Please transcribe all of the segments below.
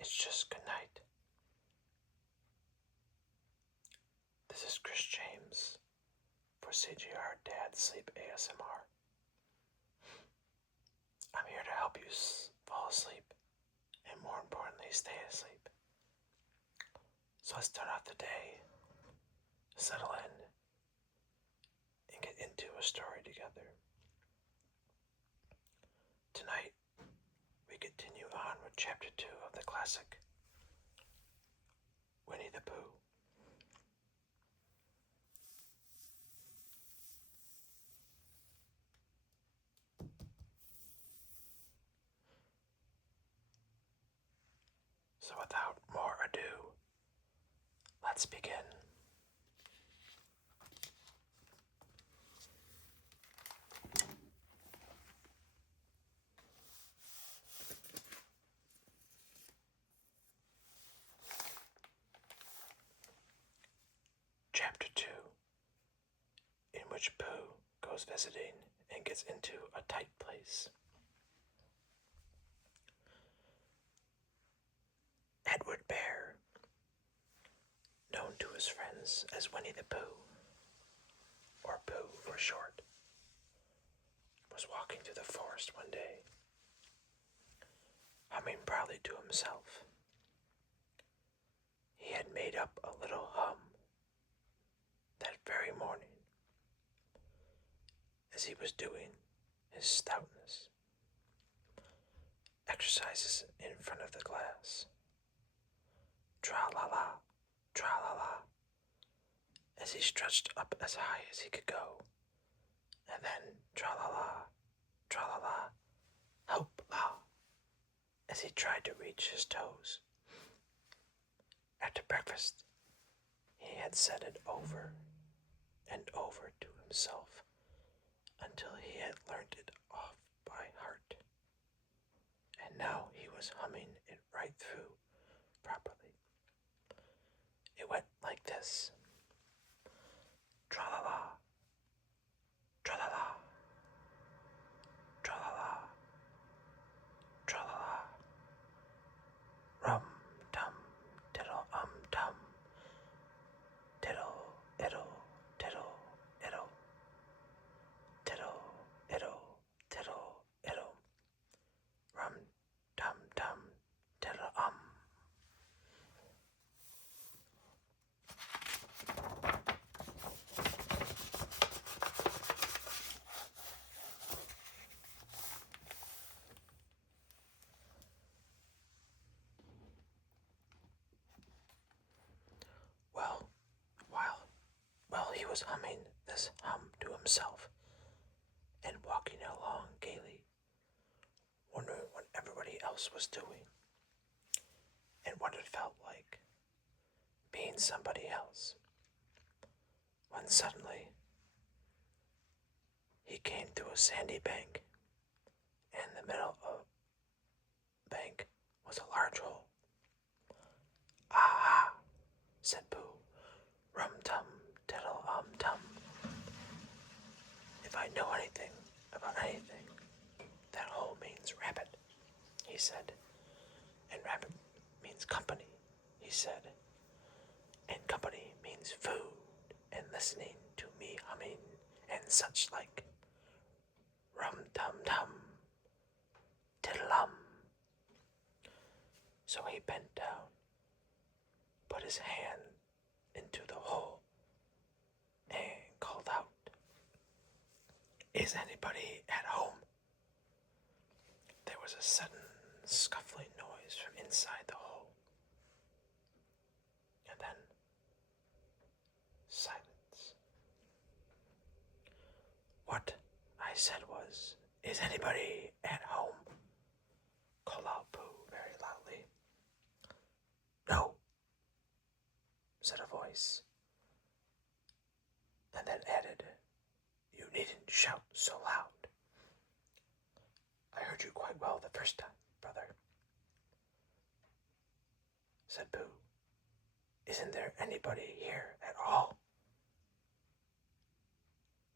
It's just good night. This is Chris James for CGR Dad Sleep ASMR. I'm here to help you fall asleep, and more importantly, stay asleep. So let's start off the day, settle in, and get into a story together. Tonight, we continue on with Chapter 2 of the classic, Winnie-the-Pooh. So without more ado, let's begin. Chapter 2, in which Pooh goes visiting and gets into a tight place. Edward Bear, known to his friends as Winnie-the-Pooh, or Pooh for short, was walking through the forest one day, humming proudly to himself. He had made up a little hum that very morning as he was doing his stoutness exercises in front of the glass. Tra-la-la, tra-la-la, as he stretched up as high as he could go, and then tra-la-la, tra-la-la, hope-la, as he tried to reach his toes. After breakfast, he had said it over and over to himself until he had learnt it off by heart. And now he was humming it right through properly. It went like this. Tra-la-la, tra-la-la, tra-la-la, tra-la-la, rum-tum, diddle-tum, diddle, iddle, diddle, iddle, diddle, iddle, diddle, iddle, rum-tum-tum, diddle-um. While he was humming this hum to himself and walking along gaily, wondering what everybody else was doing and what it felt like being somebody else, when suddenly he came to a sandy bank, and in the middle of the bank was a large hole. "Ah!" said Pooh. "Rum-tum, diddle-tum. If I know anything about anything, that hole means rabbit," he said. "And rabbit means company," he said. "And company means food and listening to me humming and such like. Rum-tum-tum, diddle-um." So he bent down, put his hand into the hole, and called out, "Is anybody at home?" There was a sudden scuffling noise from inside the hole, and then silence. "What I said was, 'Is anybody at home?'" called out Pooh very loudly. "No," said a voice, and then added, "You needn't shout so loud. I heard you quite well the first time, brother," said Pooh. "Isn't there anybody here at all?"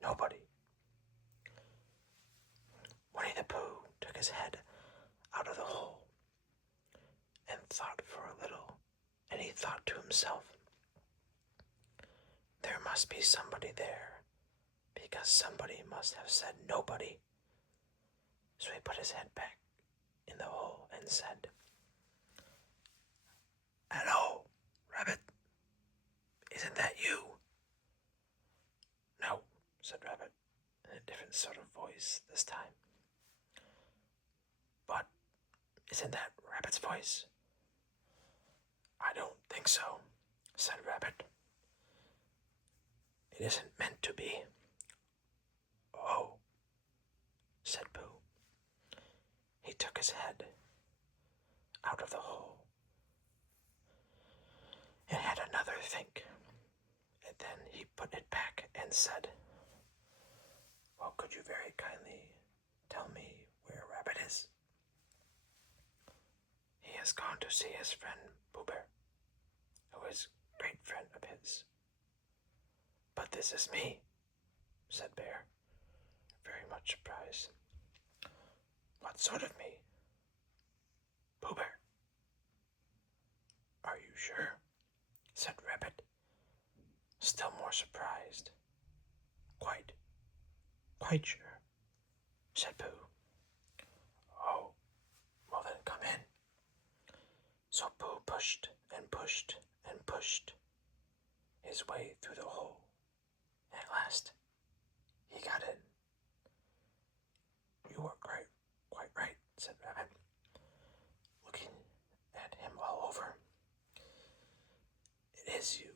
"Nobody." Winnie-the-Pooh took his head out of the hole and thought himself. There must be somebody there, because somebody must have said nobody. So he put his head back in the hole and said, "Hello, Rabbit. Isn't that you?" "No," said Rabbit, in a different sort of voice this time. "But isn't that Rabbit's voice?" "I don't think so," said Rabbit. "It isn't meant to be." "Oh," said Pooh. He took his head out of the hole and had another think, and then he put it back and said, "Well, could you very kindly tell me where Rabbit is?" "He has gone to see his friend Pooh Bear, who is a great friend of his." "But this is me," said Bear, very much surprised. "What sort of me?" "Pooh Bear." "Are you sure?" said Rabbit, still more surprised. Quite sure," said Pooh. "Oh, well then come in." So Pooh pushed and pushed and pushed his way through the hole, and at last he got in. "You were quite right," said Rabbit, looking at him all over. "It is you.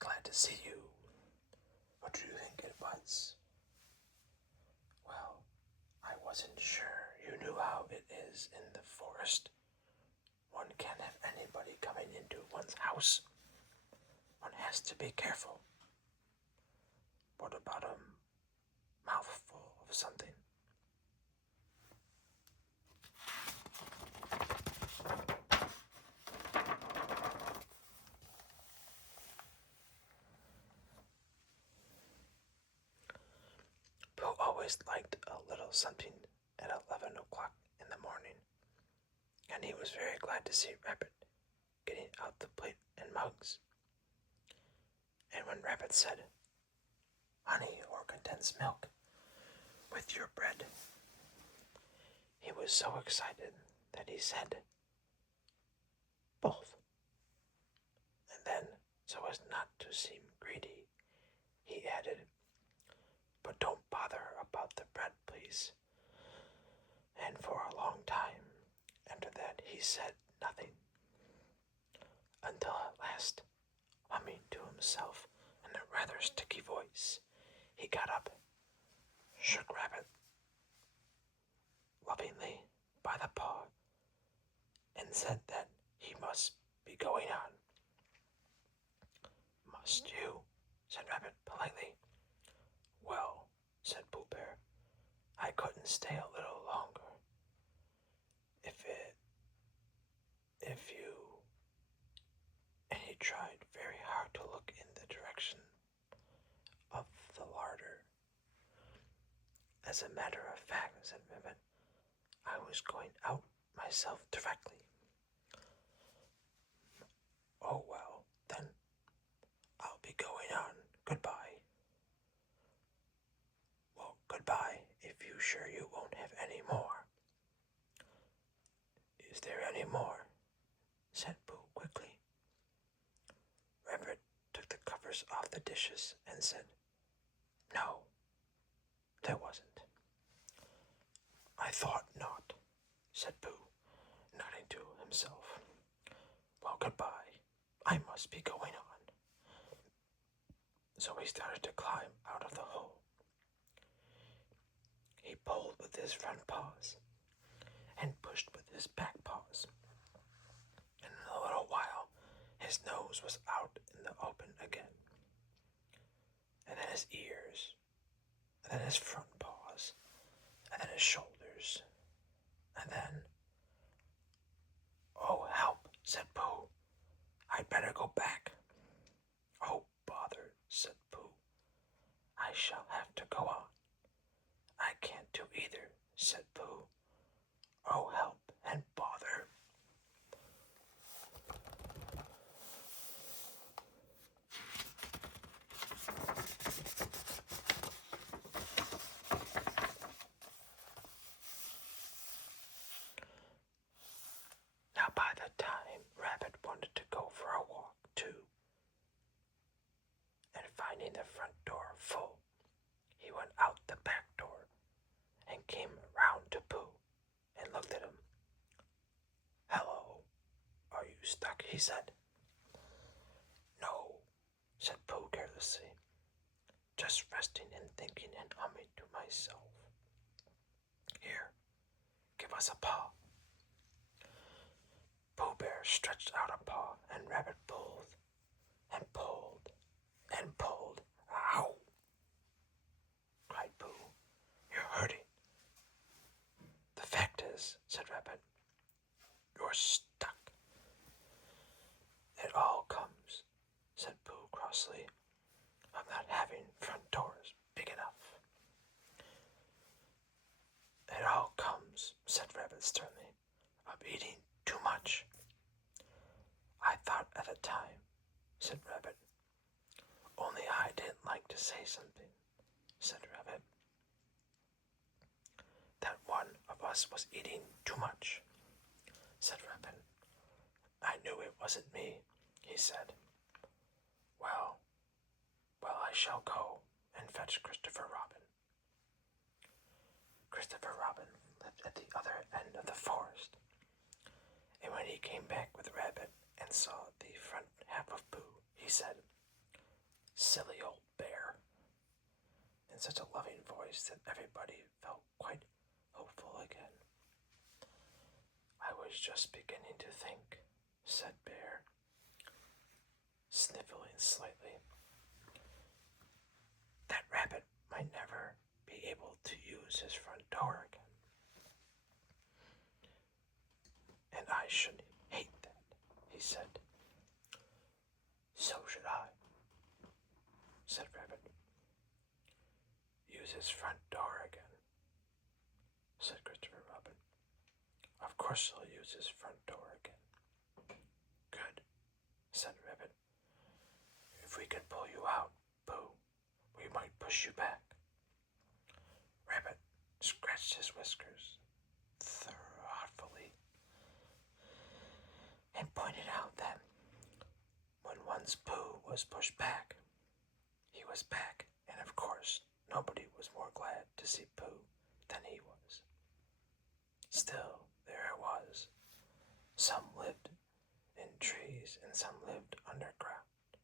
Glad to see you. What do you think it was?" "Well, I wasn't sure you knew how it is in the forest. One can't have anybody coming into one's house. One has to be careful. What about a mouthful of something?" Pooh always liked a little something at 11 o'clock in the morning, and he was very glad to see Rabbit getting out the plate and mugs. And when Rabbit said, "Honey or condensed milk with your bread," he was so excited that he said, "Both." And then, so as not to seem greedy, he added, "But don't bother about the bread, please." And for a long time after that he said nothing, until at last, humming to himself in a rather sticky voice, he got up, shook Rabbit lovingly by the paw, and said that he must be going on. "Must you?" said Rabbit politely. "Well," said Pooh Bear, "I couldn't stay a little longer. If you..." And he tried very hard to look in the direction of the larder. "As a matter of fact," said Rabbit, "I was going out myself directly." "Oh, well, then I'll be going on. Goodbye." "Well, goodbye, if you're sure you won't have any more." "Is there any more?" said Pooh quickly. Rabbit took the covers off the dishes and said, "No, there wasn't." "I thought not," said Pooh, nodding to himself. "Well, goodbye. I must be going on." So he started to climb out of the hole. He pulled with his front paws and pushed with his back paws, and in a little while his nose was out in the open again, and then his ears, and then his front paws, and then his shoulders, and then... "Oh, help," said Pooh. "I'd better go back." "Oh, bother," said Pooh. "I shall have to go on." "I can't do either," said Pooh. "Oh, help and bother." finding the front door full, he went out the back door and came round to Pooh and looked at him. "Hello, are you stuck?" he said. "No," said Pooh carelessly, "just resting and thinking and humming to myself. Here, give us a paw." Pooh Bear stretched out a paw, and Rabbit pulled and pulled and pulled. "Ow!" cried Pooh. "You're hurting." "The fact is," said Rabbit, "you're stuck." "It all comes," said Pooh crossly, "of not having front doors big enough." "It all comes," said Rabbit sternly, "of eating too much." "I thought at the time," said Rabbit. "Only I didn't like to say something," said Rabbit, "that one of us was eating too much," said Rabbit. "I knew it wasn't me," he said. Well, I shall go and fetch Christopher Robin." Christopher Robin lived at the other end of the forest, and when he came back with Rabbit and saw the front half of Pooh, he said, "Silly old bear," in such a loving voice that everybody felt quite hopeful again. "I was just beginning to think," said Bear, sniffling slightly, "that Rabbit might never be able to use his front door again. And I should hate that," he said. "So should I," said Rabbit. "Use his front door again," said Christopher Robin. "Of course he'll use his front door again." "Good," said Rabbit. "If we could pull you out, Pooh, we might push you back." Rabbit scratched his whiskers thoughtfully and pointed out that when once Pooh was pushed back, he was back, and of course nobody was more glad to see Pooh than he was. Still, there it was. Some lived in trees and some lived underground.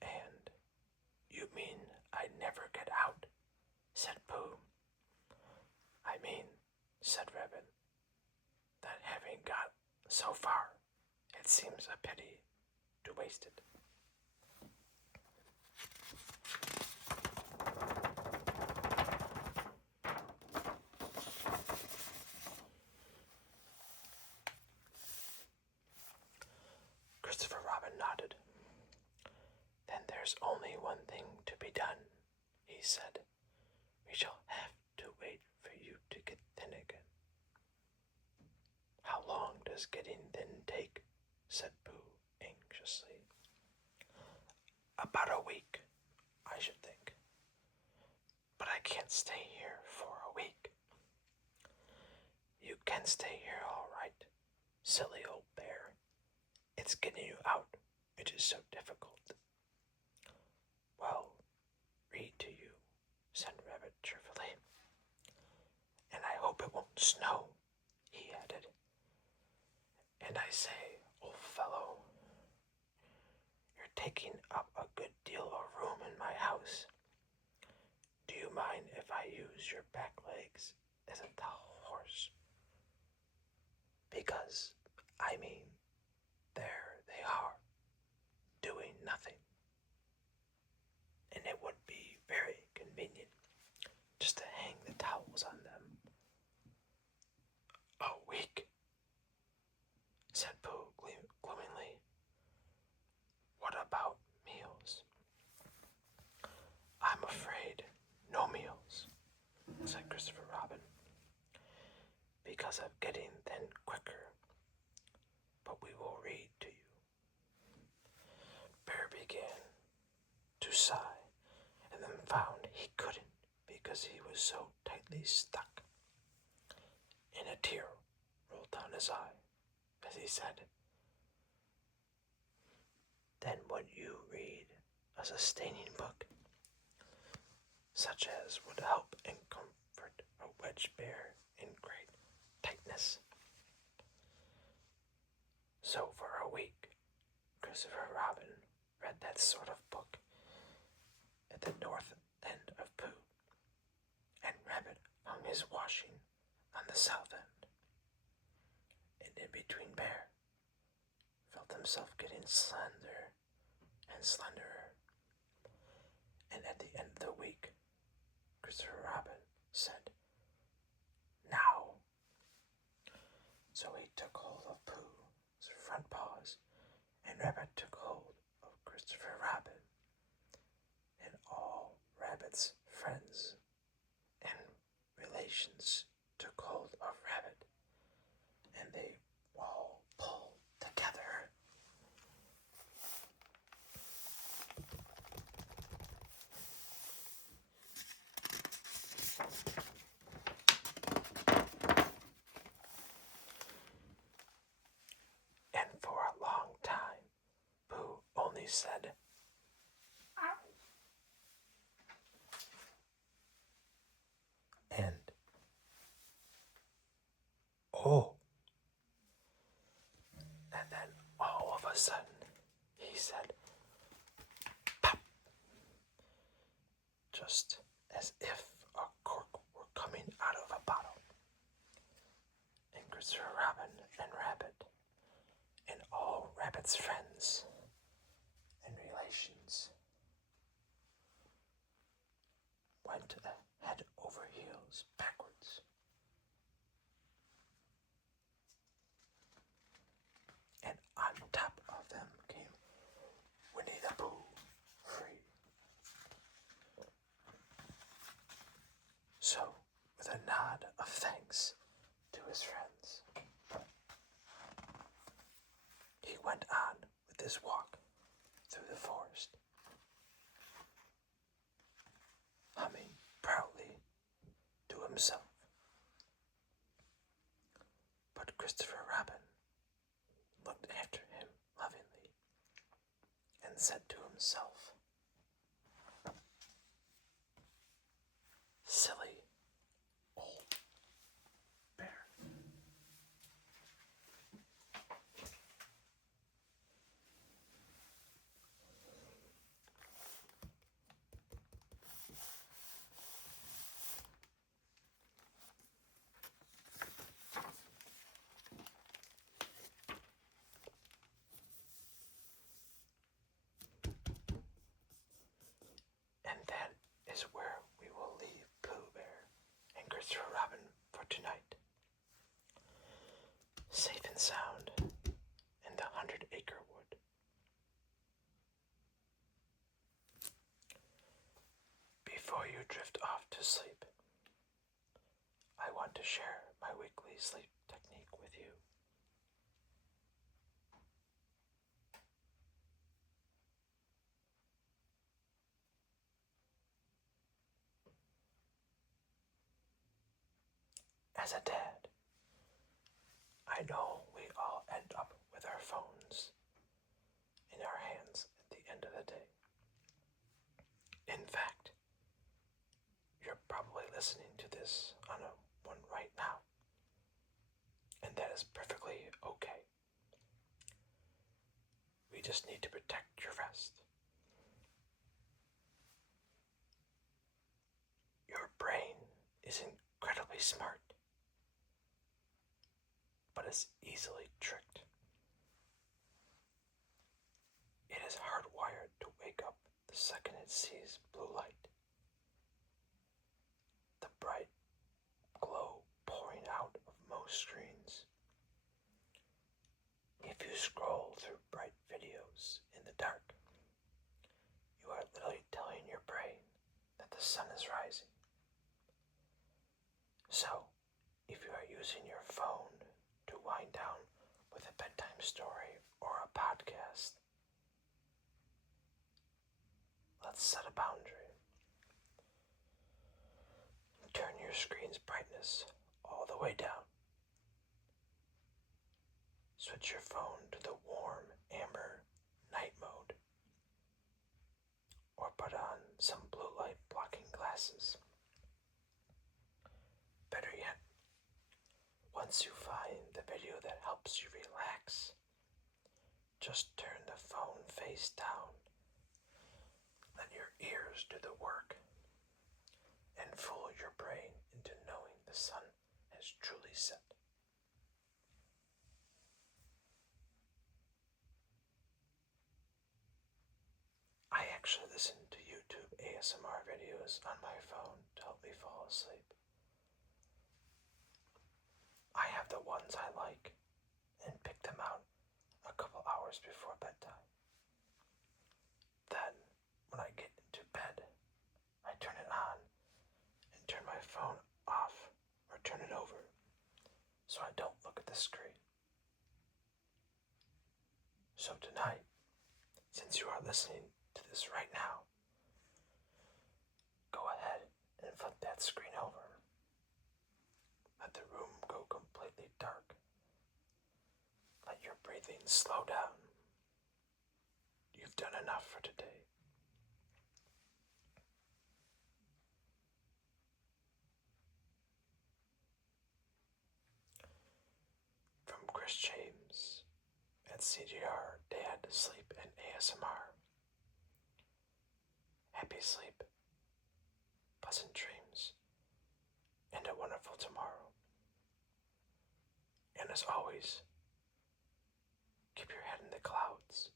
"And you mean I'd never get out?" said Pooh. "I mean," said Rabbit, "that having got so far, it seems a pity to waste it." Christopher Robin nodded. "Then there's only one thing to be done," he said. "We shall have to wait for you to get thin again." "How long does getting thin take?" said Pooh anxiously. "About a week, I should think. But I can't stay here for a week." "You can stay here all right, silly old bear. It's getting you out which is so difficult." "Well, read to you," said Rabbit cheerfully. "And I hope it won't snow," he added. "And I say, old fellow, you're taking up a good deal of room in my house. Do you mind if I use your back legs as a tall horse? Because, I mean, there they are, doing nothing. And it would be very convenient just to hang the towels on them." "A week?" said Pooh gloomily. "What about meals?" "I'm afraid no meals," said Christopher Robin, "because of getting thin quicker. But we will read to you." Bear began to sigh, and then found he couldn't because he was so tightly stuck. And a tear rolled down his eye as he said, "Then would you read a sustaining book, such as would help and comfort a wedge bear in great tightness. So for a week, Christopher Robin read that sort of book at the north end of Pooh, and Rabbit hung his washing on the south end. And in between Bear felt himself getting slender and slenderer. And at the end of the week, Christopher Robin said, "Now." So he took hold of Pooh's front paws, and Rabbit took hold of Christopher Robin, and all Rabbit's friends and relations took hold of Rabbit, and they all pulled together. And for a long time, Pooh only said, and "Oh." And then all of a sudden, he said, "Pop," just as if a cork were coming out of a bottle. And Christopher Robin and Rabbit, and all Rabbit's friends and relations, went head over heels backwards. And on top of them came Winnie-the-Pooh, free. So, with a nod of thanks to his friends, he went on with his walk through the forest, humming proudly to himself. But Christopher Robin looked after him lovingly and said to himself, "Silly old bear." And that is where we will leave Pooh Bear and Christopher Robin for tonight. Safe and sound in the 100 Acre Wood. Before you drift off to sleep, I want to share my weekly sleep technique with you. As a dad, I know we all end up with our phones in our hands at the end of the day. In fact, you're probably listening to this on one right now, and that is perfectly okay. We just need to protect your rest. Your brain is incredibly smart, but is easily tricked. It is hardwired to wake up the second it sees blue light. The bright glow pouring out of most screens. If you scroll through bright videos in the dark, you are literally telling your brain that the sun is rising. So, if you are using your phone to wind down with a bedtime story or a podcast, let's set a boundary. Turn your screen's brightness all the way down. Switch your phone to the warm amber night mode. some blue light blocking glasses. Better yet, once you find the video that helps you relax, just turn the phone face down, let your ears do the work, and fool your brain into knowing the sun has truly set. I actually listen to YouTube ASMR videos on my phone to help me fall asleep. I have the ones I like and pick them out a couple hours before bedtime. Then, when I get into bed, I turn it on and turn my phone off or turn it over so I don't look at the screen. So tonight, since you are listening to this right now, go ahead and flip that screen over. Let the room go completely dark. Let your breathing slow down. You've done enough for today. From Chris James at CGR Dad Sleep and ASMR. Happy sleep, pleasant dreams, and a wonderful tomorrow. And as always, keep your head in the clouds.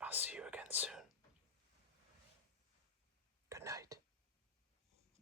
I'll see you again soon. Good night.